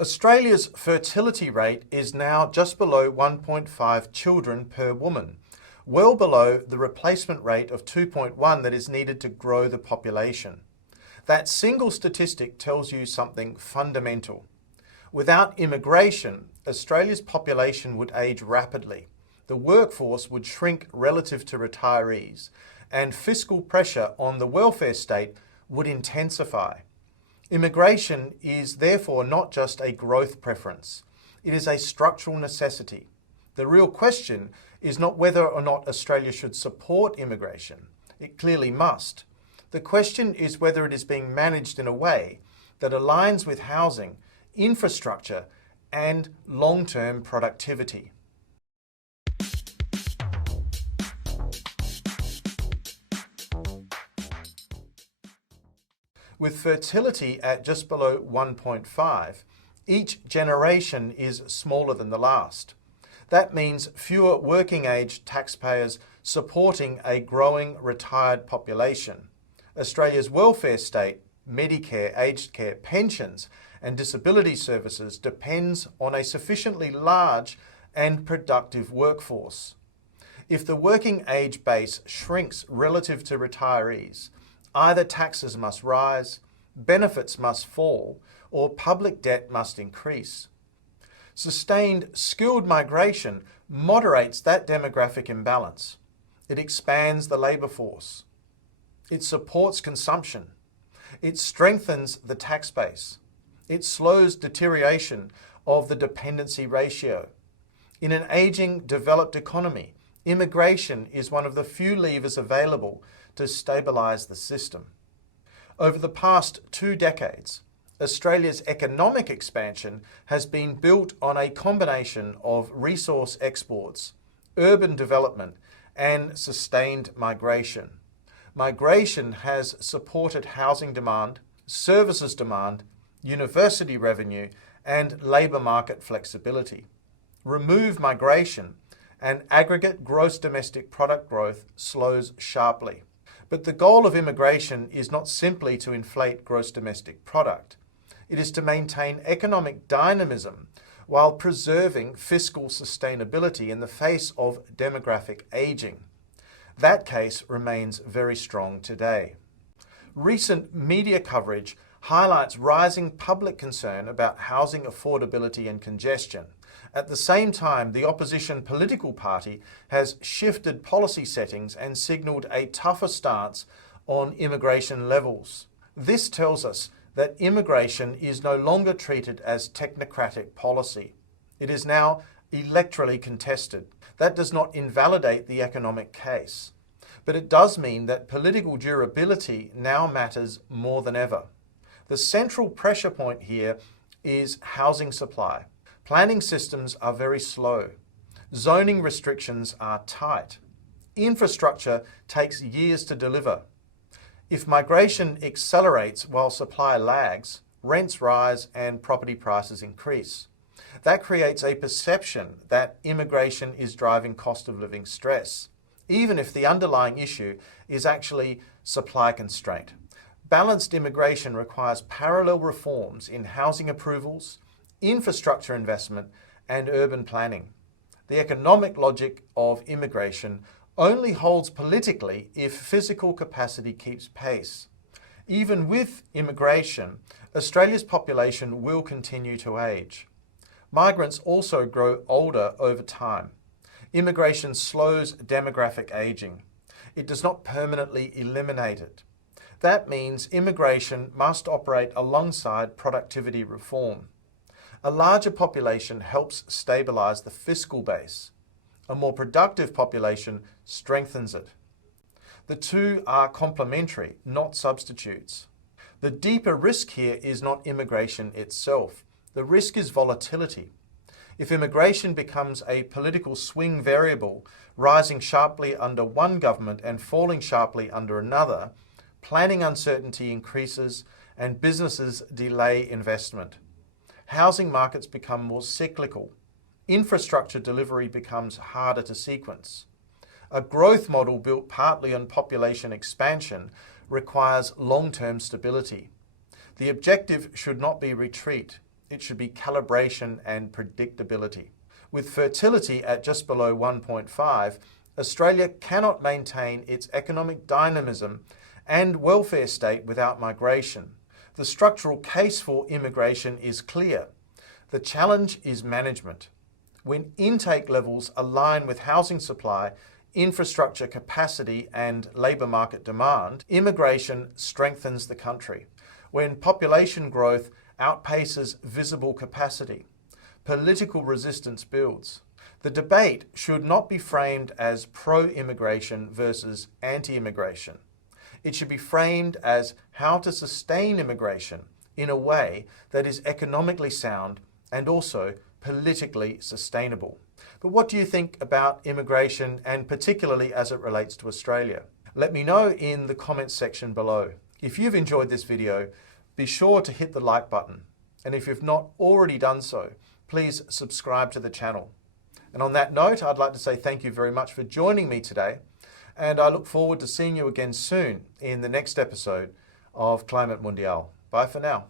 Australia's fertility rate is now just below 1.5 children per woman, well below the replacement rate of 2.1 that is needed to grow the population. That single statistic tells you something fundamental. Without immigration, Australia's population would age rapidly. The workforce would shrink relative to retirees, and fiscal pressure on the welfare state would intensify. Immigration is therefore not just a growth preference. It is a structural necessity. The real question is not whether or not Australia should support immigration. It clearly must. The question is whether it is being managed in a way that aligns with housing, infrastructure, and long-term productivity. With fertility at just below 1.5, each generation is smaller than the last. That means fewer working-age taxpayers supporting a growing retired population. Australia's welfare state, Medicare, aged care, pensions, and disability services depends on a sufficiently large and productive workforce. If the working age base shrinks relative to retirees, either taxes must rise, benefits must fall, or public debt must increase. Sustained skilled migration moderates that demographic imbalance. It expands the labour force. It supports consumption. It strengthens the tax base. It slows deterioration of the dependency ratio. In an ageing, developed economy, immigration is one of the few levers available to stabilise the system. Over the past 2 decades, Australia's economic expansion has been built on a combination of resource exports, urban development, and sustained migration. Migration has supported housing demand, services demand, university revenue, and labour market flexibility. Remove migration, and aggregate gross domestic product growth slows sharply. But the goal of immigration is not simply to inflate gross domestic product. It is to maintain economic dynamism while preserving fiscal sustainability in the face of demographic ageing. That case remains very strong today. Recent media coverage highlights rising public concern about housing affordability and congestion. At the same time, the opposition political party has shifted policy settings and signalled a tougher stance on immigration levels. This tells us that immigration is no longer treated as technocratic policy. It is now electorally contested. That does not invalidate the economic case, but it does mean that political durability now matters more than ever. The central pressure point here is housing supply. Planning systems are very slow. Zoning restrictions are tight. Infrastructure takes years to deliver. If migration accelerates while supply lags, rents rise and property prices increase. That creates a perception that immigration is driving cost of living stress, even if the underlying issue is actually supply constraint. Balanced immigration requires parallel reforms in housing approvals, infrastructure investment, and urban planning. The economic logic of immigration only holds politically if physical capacity keeps pace. Even with immigration, Australia's population will continue to age. Migrants also grow older over time. Immigration slows demographic ageing. It does not permanently eliminate it. That means immigration must operate alongside productivity reform. A larger population helps stabilise the fiscal base. A more productive population strengthens it. The two are complementary, not substitutes. The deeper risk here is not immigration itself. The risk is volatility. If immigration becomes a political swing variable, rising sharply under one government and falling sharply under another, planning uncertainty increases and businesses delay investment. Housing markets become more cyclical. Infrastructure delivery becomes harder to sequence. A growth model built partly on population expansion requires long-term stability. The objective should not be retreat. it should be calibration and predictability. With fertility at just below 1.5, Australia cannot maintain its economic dynamism and welfare state without migration. The structural case for immigration is clear. The challenge is management. When intake levels align with housing supply, infrastructure capacity and labour market demand, immigration strengthens the country. When population growth outpaces visible capacity, political resistance builds. The debate should not be framed as pro-immigration versus anti-immigration. It should be framed as how to sustain immigration in a way that is economically sound and also politically sustainable. But what do you think about immigration, and particularly as it relates to Australia? Let me know in the comments section below. If you've enjoyed this video, be sure to hit the like button. And if you've not already done so, please subscribe to the channel. And on that note, I'd like to say thank you very much for joining me today. And I look forward to seeing you again soon in the next episode of Climate Mundial. Bye for now.